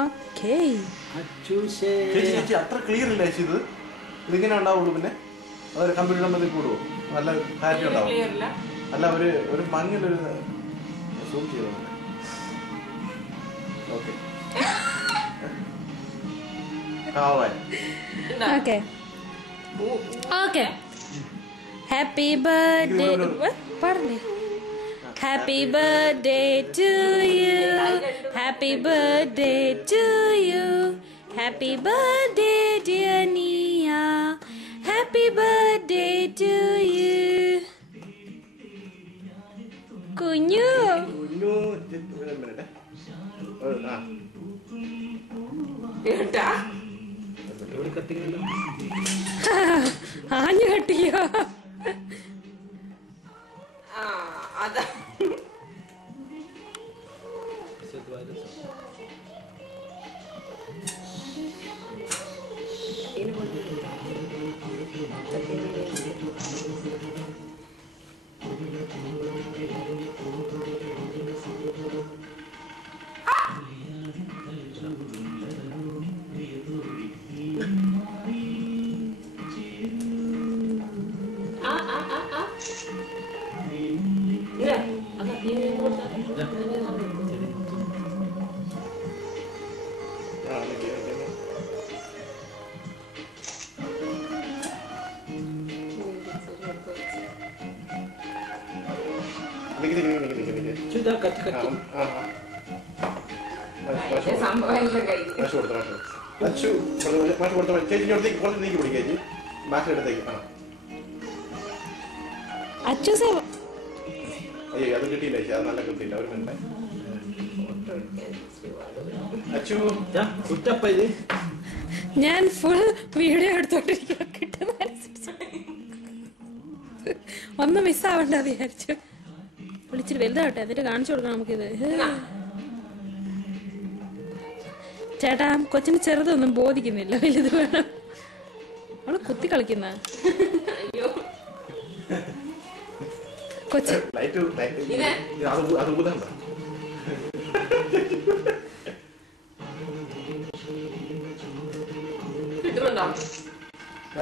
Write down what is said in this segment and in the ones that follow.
Okay. ചേച്ചി അത്ര clear ഇല്ല ചേച്ചി. ഇതിങ്ങനെ ഉണ്ടാവുള്ളൂ. പിന്നെ അതൊരു കമ്പ്യൂട്ടർ നമ്പറിൽ കൂടുവോ? നല്ല ക്ലാരിറ്റി ഉണ്ടാവും. അല്ല ഒരു മങ്ങിലൊരു സൂം ചെയ്തോ. Okay okay okay. Happy birthday പറഞ്ഞേ. Happy birthday to you. Happy birthday to you. Happy birthday dear Nia. Happy birthday to you. കുഞ്ഞു ആഞ്ഞു കട്ടിയോ? അതാ sudah kecil. അത് കിട്ടിയില്ല ചേച്ചി. അത് നല്ല കിട്ടിയില്ല. ഒരു മിനിറ്റ്. ഞാൻ ഫുൾ വീഡിയോ എടുത്തോണ്ടിരിക്കുക. കിട്ടുന്നതനുസരിച്ച് ഒന്നും മിസ്സാവണ്ട വിചാരിച്ചു. വിളിച്ചിട്ട് വലുതാവട്ടെ എന്നിട്ട് കാണിച്ചു കൊടുക്കണം നമുക്കിത്. ചേട്ടാ കൊച്ചിന് ചെറുതൊന്നും ബോധിക്കുന്നില്ല. വലുത് വേണം. അവള് കുത്തി കളിക്കുന്ന കൊച്ചു.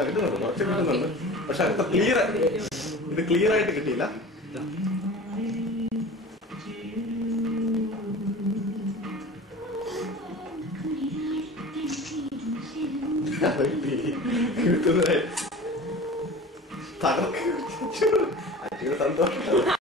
കിട്ടുന്നുണ്ട്. പക്ഷെ ഇത് ക്ലിയർ ആയിട്ട് കിട്ടിയില്ല. തകർക്ക് സന്തോഷം.